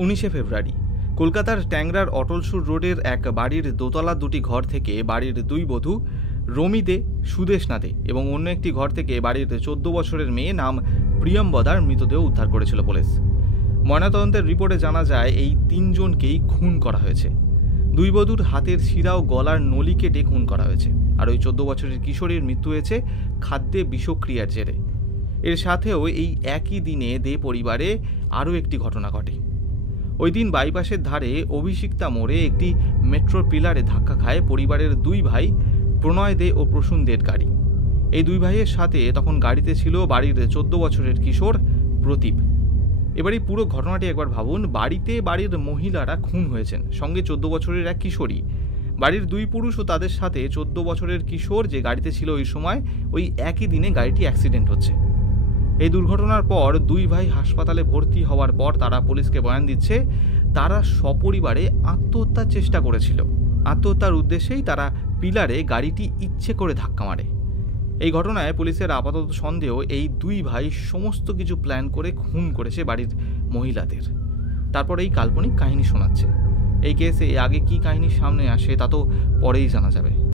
19শে ফেব্রুয়ারি কলকাতার ট্যাংরার অটলসুর রোডের এক বাড়ির দোতলা দুটি ঘর থেকে বাড়ির দুই বধূ রমি দে, সুদেশ দে এবং অন্য একটি ঘর থেকে বাড়ির 14 বছরের মেয়ে নাম প্রিয়ম্বদার মৃতদেহ উদ্ধার করেছিল পুলিশ। ময়নাতদন্তের রিপোর্টে জানা যায় এই তিনজনকেই খুন করা হয়েছে। দুই বধূর হাতের শিরা ও গলার নলি কেটে খুন করা হয়েছে। আর ওই 14 বছরের কিশোরীর মৃত্যু হয়েছে খাদ্যে বিষক্রিয়ার জেরে। এর সাথেও এই একই দিনে দে পরিবারে আরও একটি ঘটনা ঘটে। ওই দিন বাইপাসের ধারে অভিষিক্তা মোড়ে একটি মেট্রোর পিলারে ধাক্কা খায় পরিবারের দুই ভাই প্রণয় দে ও প্রসূন দের গাড়ি। এই দুই ভাইয়ের সাথে তখন গাড়িতে ছিল বাড়ির 14 বছরের কিশোর প্রদীপ। এবার এই পুরো ঘটনাটি একবার ভাবুন। বাড়ির মহিলারা খুন হয়েছেন, সঙ্গে 14 বছরের এক কিশোরী। বাড়ির দুই পুরুষ ও তাদের সাথে 14 বছরের কিশোর যে গাড়িতে ছিল ওই সময় ওই একই দিনে গাড়িটি অ্যাক্সিডেন্ট হচ্ছে। এই দুর্ঘটনার পর দুই ভাই হাসপাতালে ভর্তি হওয়ার পর তারা পুলিশকে বয়ান দিচ্ছে তারা সপরিবারে আত্মহত্যার চেষ্টা করেছিল। আত্মহত্যার উদ্দেশ্যেই তারা পিলারে গাড়িটি ইচ্ছে করে ধাক্কা মারে। এই ঘটনায় পুলিশের আপাতত সন্দেহ এই দুই ভাই সমস্ত কিছু প্ল্যান করে খুন করেছে বাড়ির মহিলাদের। তারপর এই কাল্পনিক কাহিনী শোনাচ্ছে। এই কেসে আগে কি কাহিনী সামনে আসে তা তো পরেই জানা যাবে।